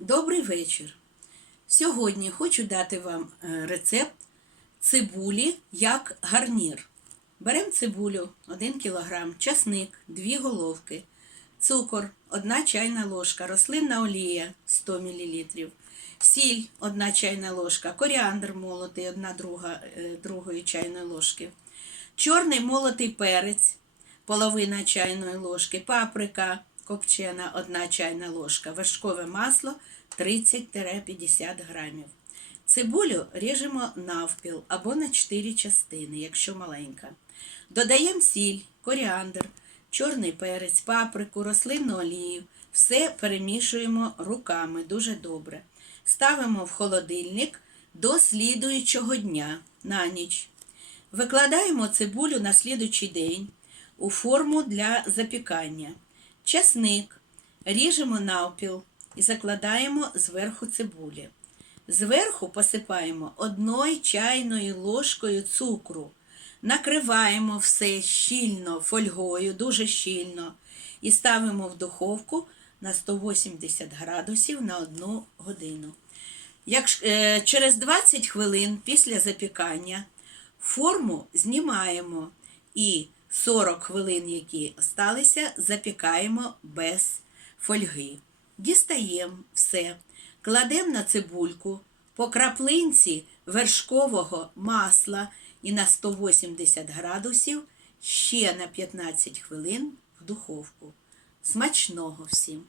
Добрий вечір. Сьогодні хочу дати вам е, рецепт цибулі як гарнір. Беремо цибулю 1 кг, часник 2 головки, цукор 1 чайна ложка, рослинна олія 100 мл, сіль 1 чайна ложка, коріандр молотий 1 друга, е, другої чайної ложки, чорний молотий перець половина чайної ложки, паприка копчена 1 чайна ложка, вершкове масло 30-50 грамів. Цибулю ріжемо навпіл або на 4 частини, якщо маленька. Додаємо сіль, коріандр, чорний перець, паприку, рослинну олію. Все перемішуємо руками дуже добре. Ставимо в холодильник до слідуючого дня на ніч. Викладаємо цибулю на слідуючий день у форму для запікання. Часник ріжемо навпіл і закладаємо зверху цибулі. Зверху посипаємо одною чайною ложкою цукру. Накриваємо все щільно фольгою, дуже щільно, і ставимо в духовку на 180 градусів на 1 годину. Як, е, через 20 хвилин після запікання форму знімаємо і 40 хвилин, які сталися, запікаємо без фольги. Дістаємо все, кладемо на цибульку по краплинці вершкового масла і на 180 градусів ще на 15 хвилин в духовку. Смачного всім!